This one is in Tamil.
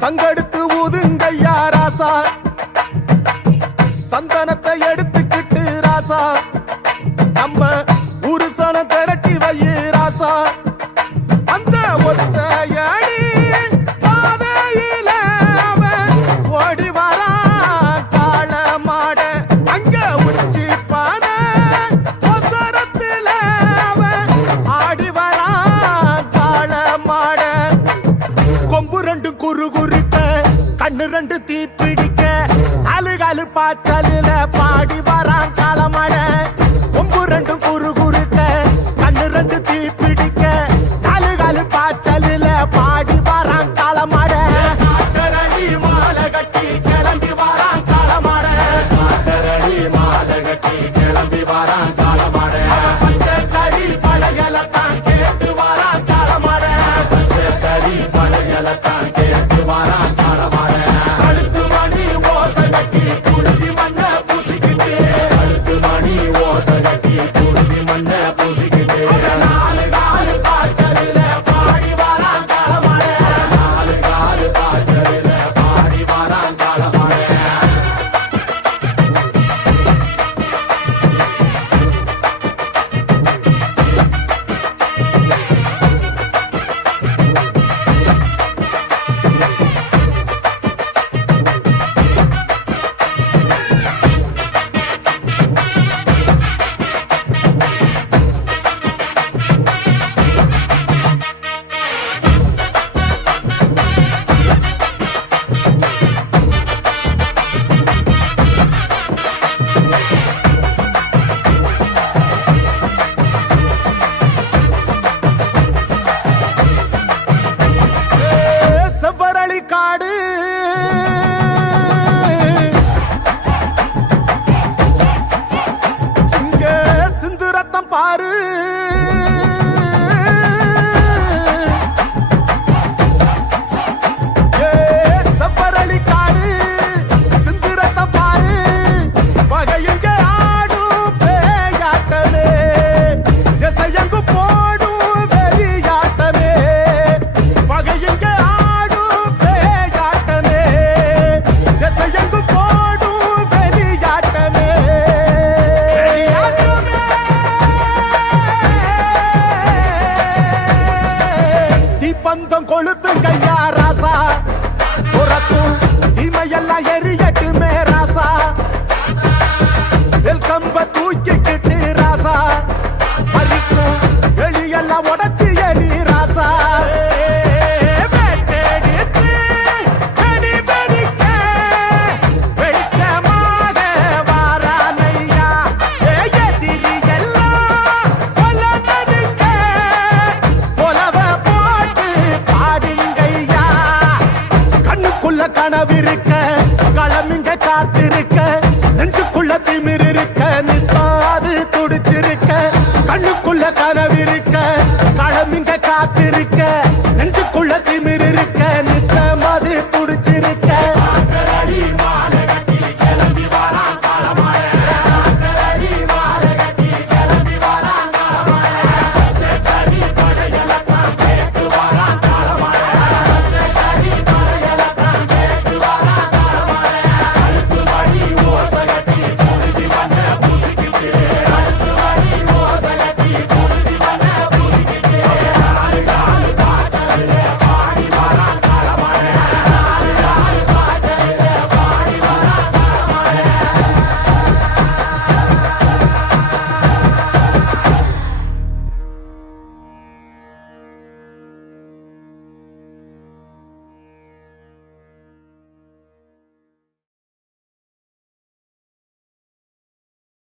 சங்கெடுத்து ஊதுங்கய்யா ராசா, சந்தனத்தை எடுத்துக்கிட்டு ராசா, நம்ம புருஷனை திரட்டி வைய ராசா. அந்த ஒத்தையடி பாதையில அவன் ஓடி வரான் காள மாட, அங்க உச்சி பானை ஒசரத்துல அவன் ஆடி வரான் காள மாட. கொம்பு ரெண்டு குறு குறுக்க, கண்ணு ரெண்டு தீப்பிடிக்க, அழுகாலு பாச்சலில பாடி வரான் காளமாட. கொம்பு ரெண்டு குறு குறுக்க, கண்ணு ரெண்டு தீப்பிடிக்க, அழுகாலு பாச்சலில பாடி வரான் காளமாட. காட்டரடி மாலை கட்டி கிளம்பி வரான் காளமாட, காட்டரடி மாலை கட்டி கிளம்பி வரான் காளமாட. பச்சை கறி பழையலத்தான் கேட்டு வரான் காளமாட, பச்சை கறி பழையலத்தான் கேட்டு வரான் காளமாட. கழுத்து மணி ஓசை கட்டி குருதி மண்ண பூசிக்கிட்டு, கழுத்து மணி ஓசை கட்டி குருதி மண்ண பூசிக்கிட்டு, நாலு காலு பாய்ச்சலில பாடி வரான் காளமாட, நாலு காலு பாய்ச்சலில பாடி வரான் காளமாட. செவ்வரளி காடு இங்க சிந்து ரத்தம் பாரு,